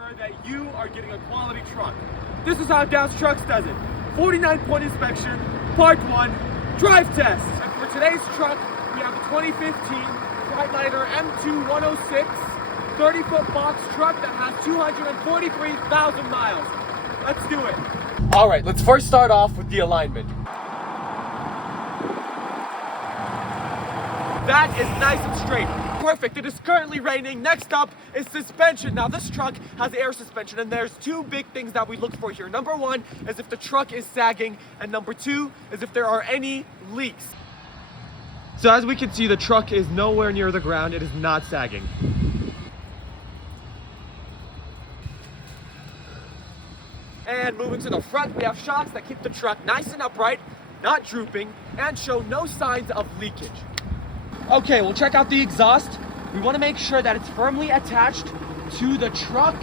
sure that you are getting a quality truck. This is how Downs Trucks does it. 49-point inspection, part 1, drive test. And for today's truck, we have a 2015 Freightliner M2 106 30-foot box truck that has 243,000 miles. Let's do it. All right, let's first start off with the alignment. That is nice and straight. Perfect, it is currently raining. Next up is suspension. Now this truck has air suspension and there's two big things that we look for here. Number one is if the truck is sagging, and number two is if there are any leaks. So as we can see, the truck is nowhere near the ground. It is not sagging. And moving to the front, we have shocks that keep the truck nice and upright, not drooping, and show no signs of leakage. Okay, we'll check out the exhaust. We want to make sure that it's firmly attached to the truck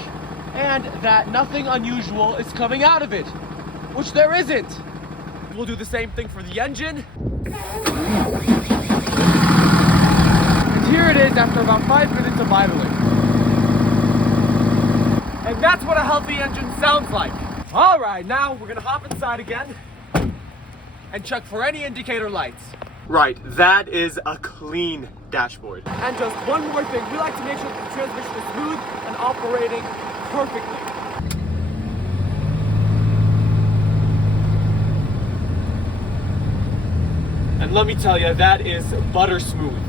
and that nothing unusual is coming out of it, which there isn't. We'll do the same thing for the engine. And here it is after about 5 minutes of idling. And that's what a healthy engine sounds like. All right, now we're gonna hop inside again and check for any indicator lights. Right, that is a clean dashboard. And just one more thing, we like to make sure that the transmission is smooth and operating perfectly. And let me tell you, that is butter smooth.